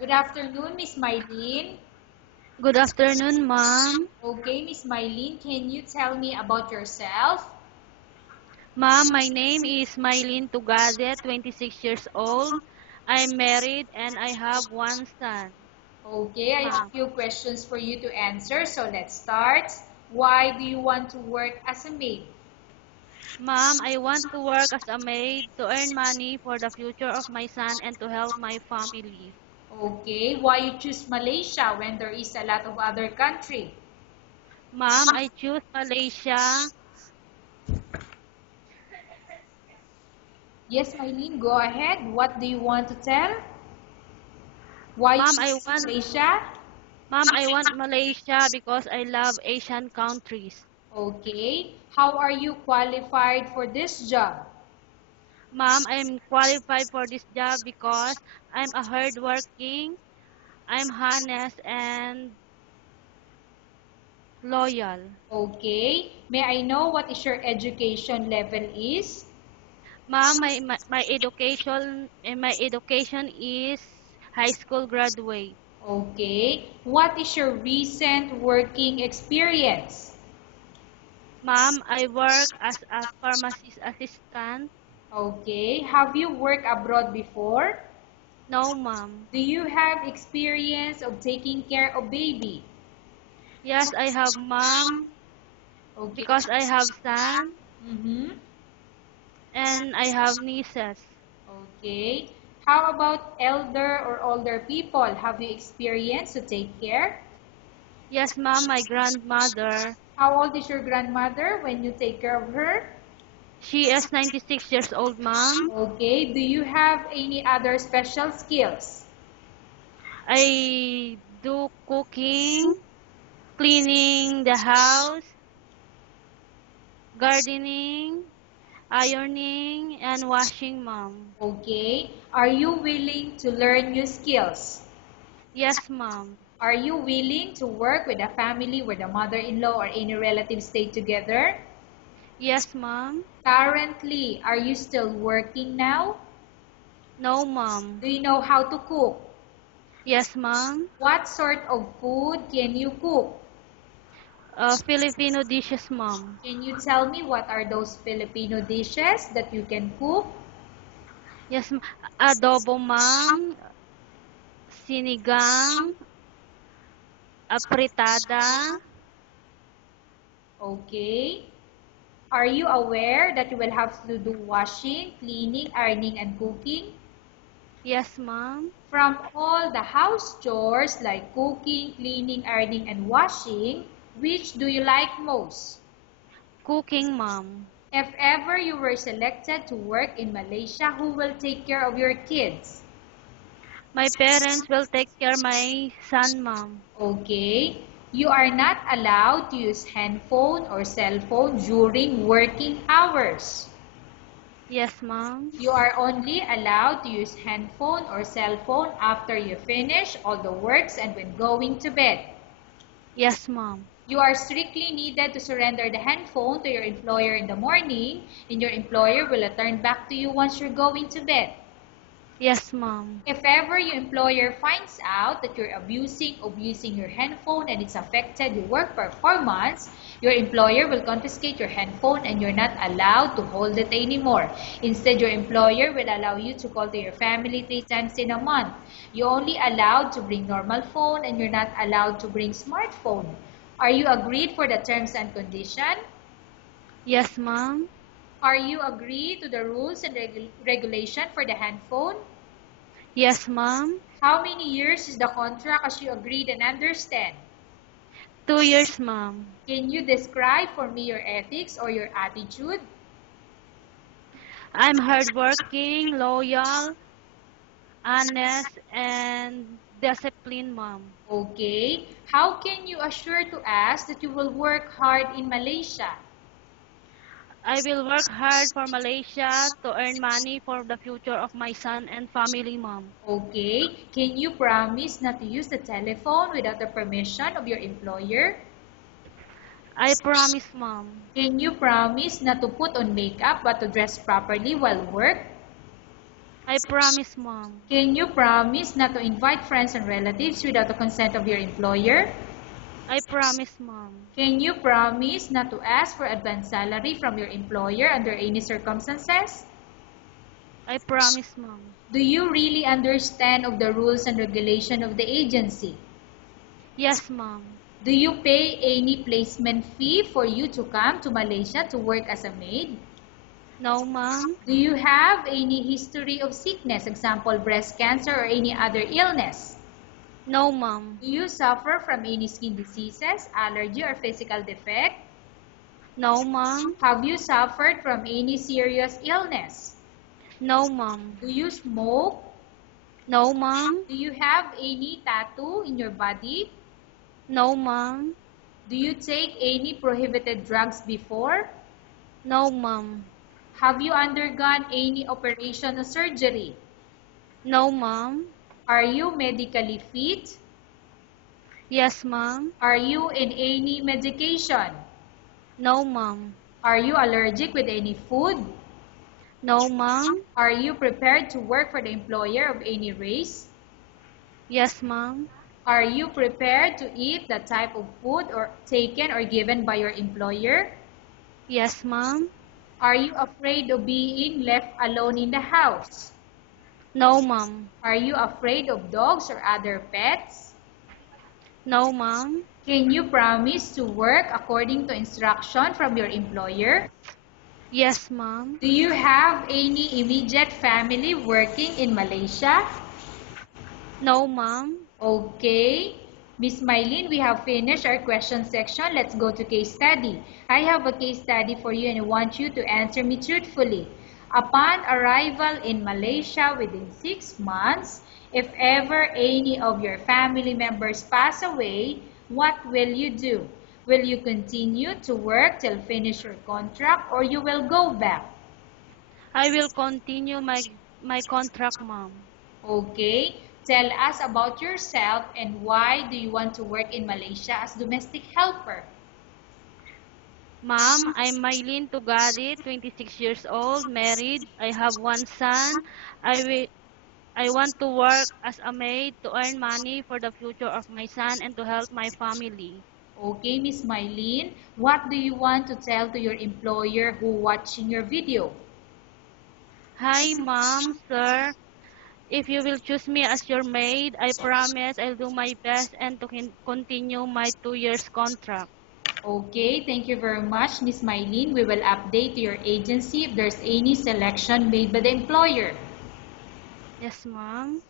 Good afternoon, Miss Mylene. Good afternoon, ma'am. Okay, Miss Mylene, can you tell me about yourself? Ma'am, my name is Mylene Tugade, 26 years old. I'm married and I have one son. Okay, I have Ma'am. few questions for you to answer, so let's start. Why do you want to work as a maid? Ma'am, I want to work as a maid to earn money for the future of my son and to help my family. Okay, why you choose Malaysia when there is a lot of other country? Ma'am, I choose Malaysia. Yes, Mylene, go ahead. What do you want to tell? Why you Ma'am, I choose want Malaysia? Ma'am, I want Malaysia because I love Asian countries. Okay, how are you qualified for this job? Ma'am, I'm qualified for this job because I'm a hardworking, I'm honest and loyal. Okay. May I know what is your education level is? Ma'am, my education is high school graduate. Okay. What is your recent working experience? Ma'am, I work as a pharmacist assistant. Okay. Have you worked abroad before? No, ma'am. Do you have experience of taking care of baby? Yes, I have ma'am Okay. because I have son Mm-hmm. and I have nieces. Okay. How about elder or older people? Have you experienced to take care? Yes, ma'am, my grandmother. How old is your grandmother when you take care of her? She is 96 years old, ma'am. Okay. Do you have any other special skills? I do cooking, cleaning the house, gardening, ironing, and washing, ma'am. Okay. Are you willing to learn new skills? Yes, ma'am. Are you willing to work with a family where the mother-in-law or any relatives stay together? Yes, ma'am. Currently, are you still working now? No, ma'am. Do you know how to cook? Yes, ma'am. What sort of food can you cook? Filipino dishes, ma'am. Can you tell me what are those Filipino dishes that you can cook? Yes, adobo, ma'am. Sinigang, apritada. Okay. Are you aware that you will have to do washing, cleaning, ironing, and cooking? Yes, ma'am. From all the house chores like cooking, cleaning, ironing, and washing, which do you like most? Cooking, ma'am. If ever you were selected to work in Malaysia, who will take care of your kids? My parents will take care my son, ma'am. Okay. You are not allowed to use handphone or cell phone during working hours. Yes, ma'am. You are only allowed to use handphone or cell phone after you finish all the works and when going to bed. Yes, ma'am. You are strictly needed to surrender the handphone to your employer in the morning, and your employer will return back to you once you're going to bed. Yes, ma'am. If ever your employer finds out that you're abusing your handphone and it's affected your work performance, your employer will confiscate your handphone and you're not allowed to hold it anymore. Instead, your employer will allow you to call to your family 3 times in a month. You're only allowed to bring normal phone and you're not allowed to bring smartphone. Are you agreed for the terms and condition? Yes, ma'am. Are you agreed to the rules and regulation for the handphone? Yes, ma'am. How many years is the contract as you agreed and understand? 2 years, ma'am. Can you describe for me your ethics or your attitude? I'm hardworking, loyal, honest, and disciplined, ma'am. Okay. How can you assure to us that you will work hard in Malaysia? I will work hard for Malaysia to earn money for the future of my son and family, ma'am. Okay. Can you promise not to use the telephone without the permission of your employer? I promise, ma'am. Can you promise not to put on makeup but to dress properly while work? I promise, ma'am. Can you promise not to invite friends and relatives without the consent of your employer? I promise, ma'am. Can you promise not to ask for advance salary from your employer under any circumstances? I promise, ma'am. Do you really understand of the rules and regulation of the agency? Yes, ma'am. Do you pay any placement fee for you to come to Malaysia to work as a maid? No, ma'am. Do you have any history of sickness, example breast cancer or any other illness? No, ma'am. Do you suffer from any skin diseases, allergy or physical defect? No, ma'am. Have you suffered from any serious illness? No, ma'am. Do you smoke? No, ma'am. Do you have any tattoo in your body? No, ma'am. Do you take any prohibited drugs before? No, ma'am. Have you undergone any operation or surgery? No, ma'am. Are you medically fit? Yes, ma'am. Are you in any medication? No, ma'am. Are you allergic with any food? No, ma'am. Are you prepared to work for the employer of any race? Yes, ma'am. Are you prepared to eat the type of food or taken or given by your employer? Yes, ma'am. Are you afraid of being left alone in the house? No, ma'am. Are you afraid of dogs or other pets? No, ma'am. Can you promise to work according to instruction from your employer? Yes, ma'am. Do you have any immediate family working in Malaysia? No, ma'am. Okay. Miss Mylene, we have finished our question section. Let's go to case study. I have a case study for you and I want you to answer me truthfully. Upon arrival in Malaysia within 6 months, if ever any of your family members pass away, what will you do? Will you continue to work till finish your contract or you will go back? I will continue my contract, ma'am. Okay. Tell us about yourself and why do you want to work in Malaysia as domestic helper? Ma'am, I'm Mylene Tugadi, 26 years old, married. I have one son. I will I want to work as a maid to earn money for the future of my son and to help my family. Okay, Miss Mylene, what do you want to tell to your employer who watching your video? Hi, ma'am, sir. If you will choose me as your maid, I promise I'll do my best and to continue my 2 years contract. Okay, thank you very much, Miss Mylene. We will update your agency if there's any selection made by the employer. Yes, ma'am.